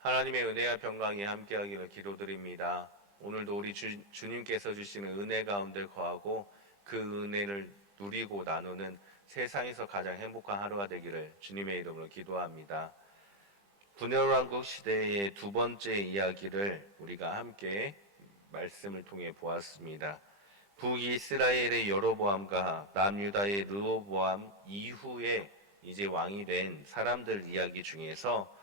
하나님의 은혜와 평강이 함께하기를 기도드립니다. 오늘도 우리 주님께서 주시는 은혜 가운데 거하고 그 은혜를 누리고 나누는 세상에서 가장 행복한 하루가 되기를 주님의 이름으로 기도합니다. 분열왕국 시대의 두 번째 이야기를 우리가 함께 말씀을 통해 보았습니다. 북이스라엘의 여로보암과 남유다의 르호보암 이후에 이제 왕이 된 사람들 이야기 중에서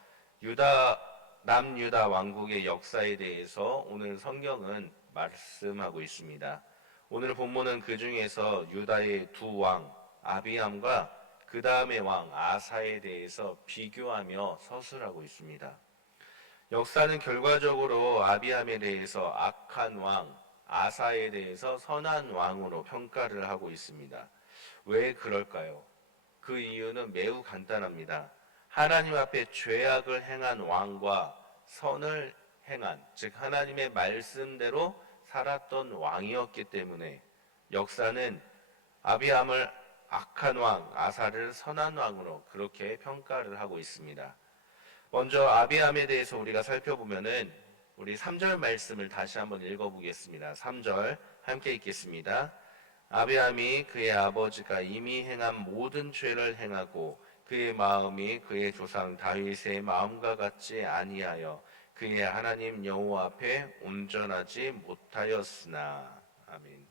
남유다 왕국의 역사에 대해서 오늘 성경은 말씀하고 있습니다. 오늘 본문은 그 중에서 유다의 두 왕 아비암과 그 다음의 왕 아사에 대해서 비교하며 서술하고 있습니다. 역사는 결과적으로 아비암에 대해서 악한 왕, 아사에 대해서 선한 왕으로 평가를 하고 있습니다. 왜 그럴까요? 그 이유는 매우 간단합니다. 하나님 앞에 죄악을 행한 왕과 선을 행한, 즉 하나님의 말씀대로 살았던 왕이었기 때문에 역사는 아비암을 악한 왕, 아사를 선한 왕으로 그렇게 평가를 하고 있습니다. 먼저 아비암에 대해서 우리가 살펴보면은 우리 3절 말씀을 다시 한번 읽어보겠습니다. 3절 함께 읽겠습니다. 아비암이 그의 아버지가 이미 행한 모든 죄를 행하고 그의 마음이 그의 조상 다윗의 마음과 같지 아니하여 그의 하나님 여호와 앞에 온전하지 못하였으나. 아멘.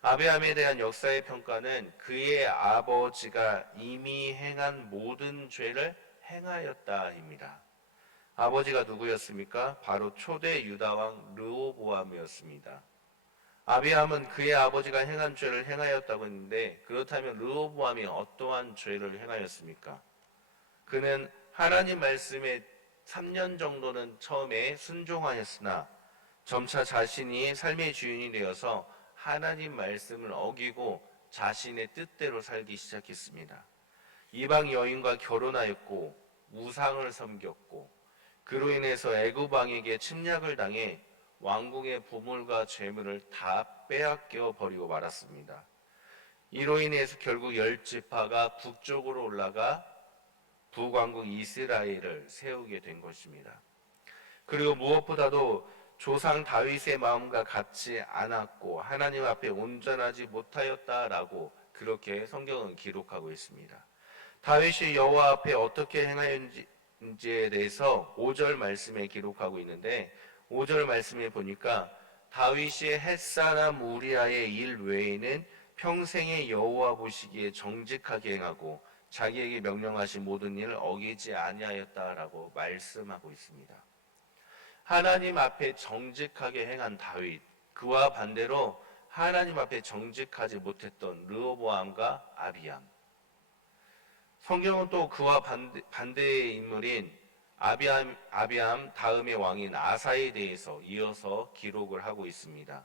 아비암에 대한 역사의 평가는 그의 아버지가 이미 행한 모든 죄를 행하였다입니다. 아버지가 누구였습니까? 바로 초대 유다왕 르호보암이었습니다. 아비암은 그의 아버지가 행한 죄를 행하였다고 했는데, 그렇다면 르호보암이 어떠한 죄를 행하였습니까? 그는 하나님 말씀에 3년 정도는 처음에 순종하였으나 점차 자신이 삶의 주인이 되어서 하나님 말씀을 어기고 자신의 뜻대로 살기 시작했습니다. 이방 여인과 결혼하였고 우상을 섬겼고 그로 인해서 애굽 왕에게 침략을 당해 왕궁의 보물과 재물을 다 빼앗겨 버리고 말았습니다. 이로 인해서 결국 열지파가 북쪽으로 올라가 북왕국 이스라엘을 세우게 된 것입니다. 그리고 무엇보다도 조상 다윗의 마음과 같지 않았고 하나님 앞에 온전하지 못하였다라고 그렇게 성경은 기록하고 있습니다. 다윗이 여호와 앞에 어떻게 행하였는지에 대해서 5절 말씀에 기록하고 있는데, 5절 말씀에 보니까 다윗이 햇사람 우리아의 일 외에는 평생에 여호와 보시기에 정직하게 행하고 자기에게 명령하신 모든 일을 어기지 아니하였다라고 말씀하고 있습니다. 하나님 앞에 정직하게 행한 다윗, 그와 반대로 하나님 앞에 정직하지 못했던 르호보암과 아비암. 성경은 또 그와 반대의 인물인 아비암 다음의 왕인 아사에 대해서 이어서 기록을 하고 있습니다.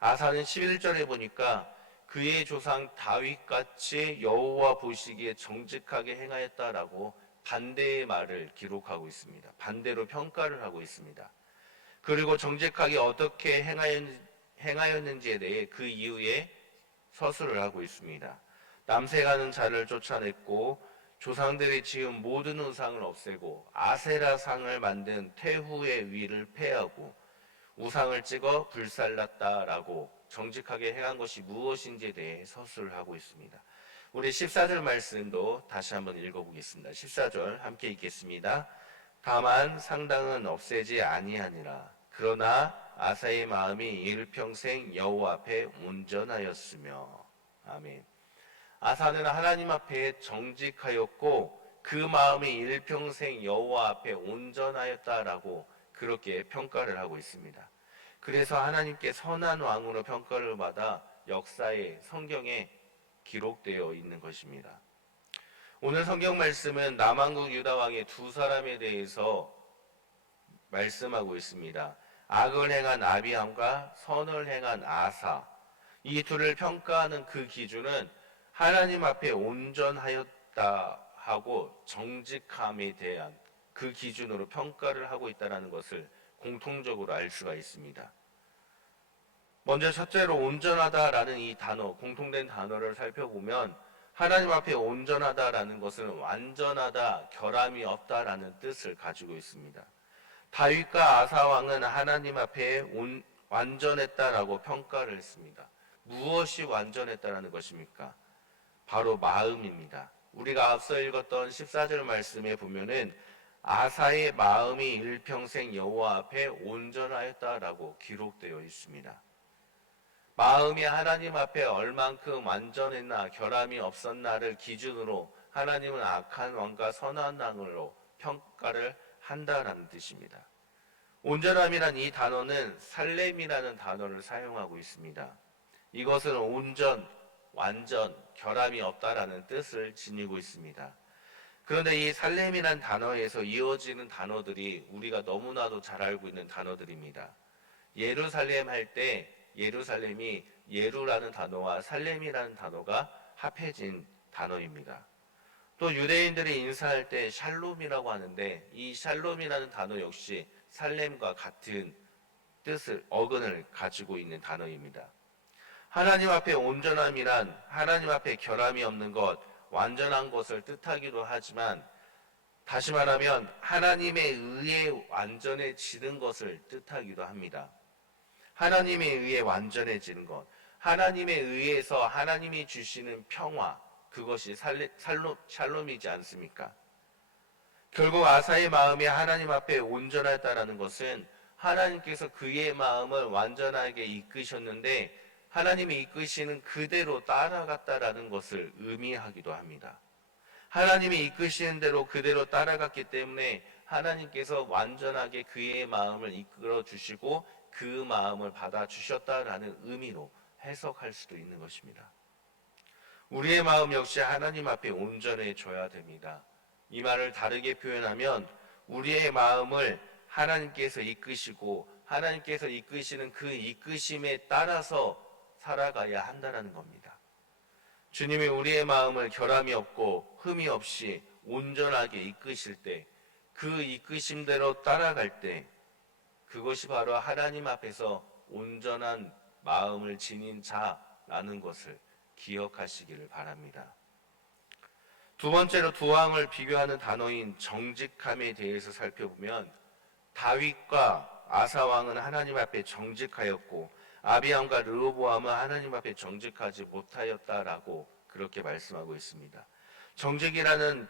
아사는 11절에 보니까 그의 조상 다윗같이 여호와 보시기에 정직하게 행하였다라고 반대의 말을 기록하고 있습니다. 반대로 평가를 하고 있습니다. 그리고 정직하게 어떻게 행하였는지에 대해 그 이후에 서술을 하고 있습니다. 남색하는 자를 쫓아냈고 조상들이 지은 모든 우상을 없애고 아세라 상을 만든 태후의 위를 폐하고 우상을 찍어 불살랐다라고 정직하게 행한 것이 무엇인지에 대해 서술을 하고 있습니다. 우리 14절 말씀도 다시 한번 읽어보겠습니다. 14절 함께 읽겠습니다. 다만 상당은 없애지 아니하니라. 그러나 아사의 마음이 일평생 여호와 앞에 온전하였으며. 아멘. 아사는 하나님 앞에 정직하였고 그 마음이 일평생 여호와 앞에 온전하였다라고 그렇게 평가를 하고 있습니다. 그래서 하나님께 선한 왕으로 평가를 받아 역사의 성경에 기록되어 있는 것입니다. 오늘 성경 말씀은 남왕국 유다 왕의 두 사람에 대해서 말씀하고 있습니다. 악을 행한 아비암과 선을 행한 아사. 이 둘을 평가하는 그 기준은 하나님 앞에 온전하였다 하고 정직함에 대한 그 기준으로 평가를 하고 있다는 것을 공통적으로 알 수가 있습니다. 먼저 첫째로 온전하다라는 이 단어, 공통된 단어를 살펴보면 하나님 앞에 온전하다라는 것은 완전하다, 결함이 없다라는 뜻을 가지고 있습니다. 다윗과 아사 왕은 하나님 앞에 완전했다라고 평가를 했습니다. 무엇이 완전했다라는 것입니까? 바로 마음입니다. 우리가 앞서 읽었던 14절 말씀에 보면은 아사의 마음이 일평생 여호와 앞에 온전하였다라고 기록되어 있습니다. 마음이 하나님 앞에 얼만큼 완전했나 결함이 없었나를 기준으로 하나님은 악한 왕과 선한 왕으로 평가를 한다라는 뜻입니다. 온전함이란 이 단어는 살렘이라는 단어를 사용하고 있습니다. 이것은 온전, 완전, 결함이 없다라는 뜻을 지니고 있습니다. 그런데 이 살렘이란 단어에서 이어지는 단어들이 우리가 너무나도 잘 알고 있는 단어들입니다. 예루살렘 할 때 예루살렘이 예루라는 단어와 살렘이라는 단어가 합해진 단어입니다. 또 유대인들이 인사할 때 샬롬이라고 하는데 이 샬롬이라는 단어 역시 살렘과 같은 뜻을 어근을 가지고 있는 단어입니다. 하나님 앞에 온전함이란 하나님 앞에 결함이 없는 것, 완전한 것을 뜻하기도 하지만 다시 말하면 하나님에 의해 완전해지는 것을 뜻하기도 합니다. 하나님에 의해 완전해지는 것, 하나님에 의해서 하나님이 주시는 평화, 그것이 샬롬이지 않습니까? 결국 아사의 마음이 하나님 앞에 온전하다라는 것은 하나님께서 그의 마음을 완전하게 이끄셨는데 하나님이 이끄시는 그대로 따라갔다라는 것을 의미하기도 합니다. 하나님이 이끄시는 대로 그대로 따라갔기 때문에 하나님께서 완전하게 그의 마음을 이끌어 주시고 그 마음을 받아 주셨다라는 의미로 해석할 수도 있는 것입니다. 우리의 마음 역시 하나님 앞에 온전해져야 됩니다. 이 말을 다르게 표현하면 우리의 마음을 하나님께서 이끄시고 하나님께서 이끄시는 그 이끄심에 따라서 살아가야 한다는 겁니다. 주님이 우리의 마음을 결함이 없고 흠이 없이 온전하게 이끄실 때, 그 이끄심대로 따라갈 때 그것이 바로 하나님 앞에서 온전한 마음을 지닌 자라는 것을 기억하시기를 바랍니다. 두 번째로 두 왕을 비교하는 단어인 정직함에 대해서 살펴보면 다윗과 아사 왕은 하나님 앞에 정직하였고 아비암과 르호보암은 하나님 앞에 정직하지 못하였다라고 그렇게 말씀하고 있습니다. 정직이라는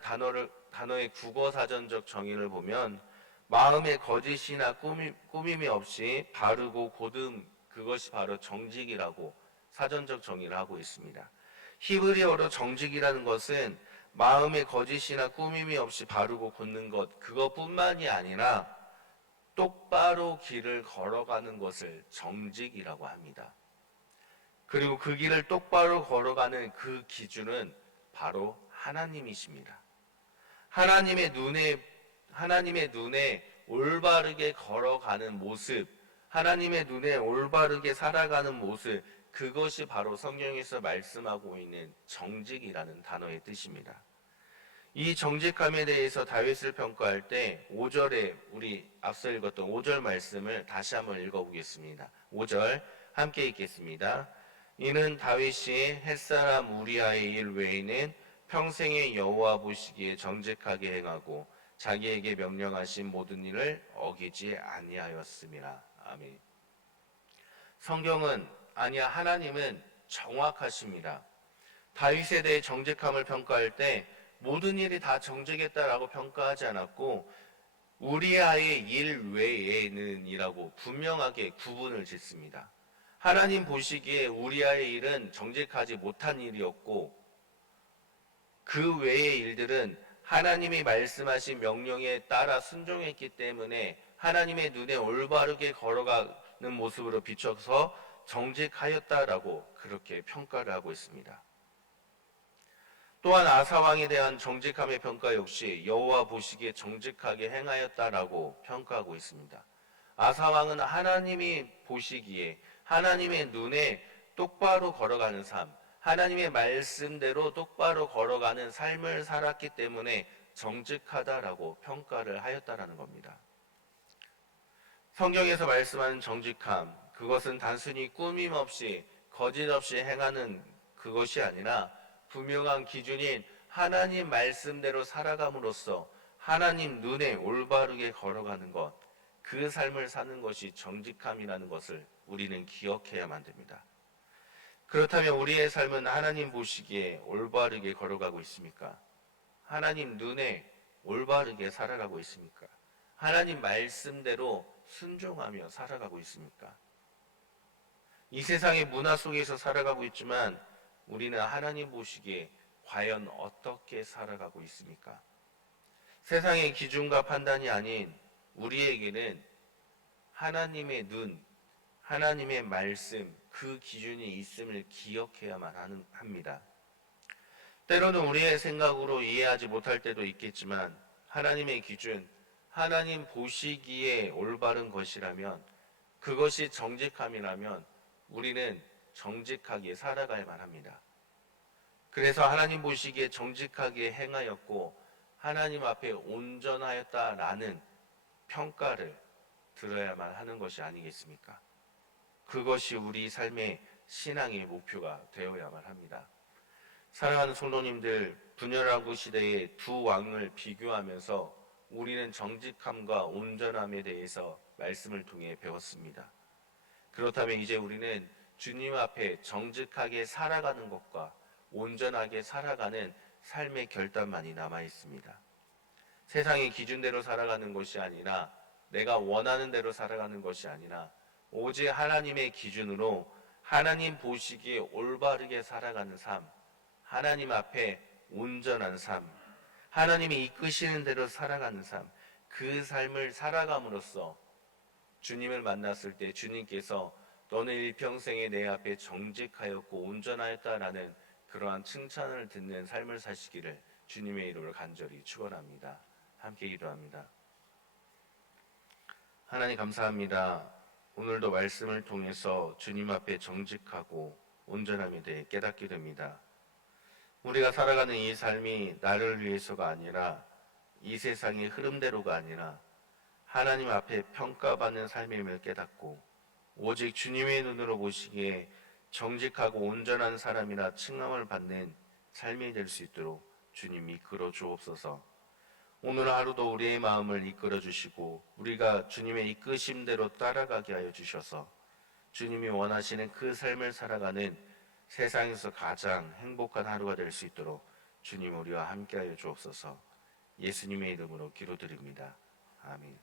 단어의 국어사전적 정의를 보면 마음의 거짓이나 꾸밈이 없이 바르고 고든, 그것이 바로 정직이라고 사전적 정의를 하고 있습니다. 히브리어로 정직이라는 것은 마음의 거짓이나 꾸밈이 없이 바르고 곧는 것, 그것뿐만이 아니라 똑바로 길을 걸어가는 것을 정직이라고 합니다. 그리고 그 길을 똑바로 걸어가는 그 기준은 바로 하나님이십니다. 하나님의 눈에 올바르게 걸어가는 모습, 하나님의 눈에 올바르게 살아가는 모습, 그것이 바로 성경에서 말씀하고 있는 정직이라는 단어의 뜻입니다. 이 정직함에 대해서 다윗을 평가할 때 5절에 우리 앞서 읽었던 5절 말씀을 다시 한번 읽어보겠습니다. 5절 함께 읽겠습니다. 이는 다윗이 햇사람 우리아의 일 외에는 평생에 여호와 보시기에 정직하게 행하고 자기에게 명령하신 모든 일을 어기지 아니하였음이라. 아멘. 성경은 하나님은 정확하십니다. 다윗에 대해 정직함을 평가할 때 모든 일이 다 정직했다라고 평가하지 않았고 우리아의 일 외에는 이라고 분명하게 구분을 짓습니다. 하나님 보시기에 우리아의 일은 정직하지 못한 일이었고 그 외의 일들은 하나님이 말씀하신 명령에 따라 순종했기 때문에 하나님의 눈에 올바르게 걸어가는 모습으로 비춰서 정직하였다라고 그렇게 평가를 하고 있습니다. 또한 아사왕에 대한 정직함의 평가 역시 여호와 보시기에 정직하게 행하였다라고 평가하고 있습니다. 아사왕은 하나님이 보시기에 하나님의 눈에 똑바로 걸어가는 삶, 하나님의 말씀대로 똑바로 걸어가는 삶을 살았기 때문에 정직하다라고 평가를 하였다라는 겁니다. 성경에서 말씀하는 정직함, 그것은 단순히 꾸밈 없이 거짓 없이 행하는 그것이 아니라 분명한 기준인 하나님 말씀대로 살아감으로써 하나님 눈에 올바르게 걸어가는 것, 그 삶을 사는 것이 정직함이라는 것을 우리는 기억해야만 됩니다. 그렇다면 우리의 삶은 하나님 보시기에 올바르게 걸어가고 있습니까? 하나님 눈에 올바르게 살아가고 있습니까? 하나님 말씀대로 순종하며 살아가고 있습니까? 이 세상의 문화 속에서 살아가고 있지만 우리는 하나님 보시기에 과연 어떻게 살아가고 있습니까? 세상의 기준과 판단이 아닌 우리에게는 하나님의 눈, 하나님의 말씀, 그 기준이 있음을 기억해야만 합니다. 때로는 우리의 생각으로 이해하지 못할 때도 있겠지만 하나님의 기준, 하나님 보시기에 올바른 것이라면, 그것이 정직함이라면 우리는 정직하게 살아가야만 합니다. 그래서 하나님 보시기에 정직하게 행하였고 하나님 앞에 온전하였다라는 평가를 들어야만 하는 것이 아니겠습니까? 그것이 우리 삶의 신앙의 목표가 되어야만 합니다. 사랑하는 성도님들, 분열하고 시대의 두 왕을 비교하면서 우리는 정직함과 온전함에 대해서 말씀을 통해 배웠습니다. 그렇다면 이제 우리는 주님 앞에 정직하게 살아가는 것과 온전하게 살아가는 삶의 결단만이 남아 있습니다. 세상의 기준대로 살아가는 것이 아니라, 내가 원하는 대로 살아가는 것이 아니라 오직 하나님의 기준으로 하나님 보시기에 올바르게 살아가는 삶, 하나님 앞에 온전한 삶, 하나님이 이끄시는 대로 살아가는 삶, 그 삶을 살아감으로써 주님을 만났을 때 주님께서 너는 일평생에 내 앞에 정직하였고 온전하였다라는 그러한 칭찬을 듣는 삶을 사시기를 주님의 이름으로 간절히 축원합니다. 함께 기도합니다. 하나님 감사합니다. 오늘도 말씀을 통해서 주님 앞에 정직하고 온전함에 대해 깨닫게 됩니다. 우리가 살아가는 이 삶이 나를 위해서가 아니라, 이 세상의 흐름대로가 아니라 하나님 앞에 평가받는 삶임을 깨닫고 오직 주님의 눈으로 보시기에 정직하고 온전한 사람이라 칭함을 받는 삶이 될 수 있도록 주님 이끌어 주옵소서. 오늘 하루도 우리의 마음을 이끌어 주시고 우리가 주님의 이끄심대로 따라가게 하여 주셔서 주님이 원하시는 그 삶을 살아가는 세상에서 가장 행복한 하루가 될 수 있도록 주님 우리와 함께하여 주옵소서. 예수님의 이름으로 기도드립니다. 아멘.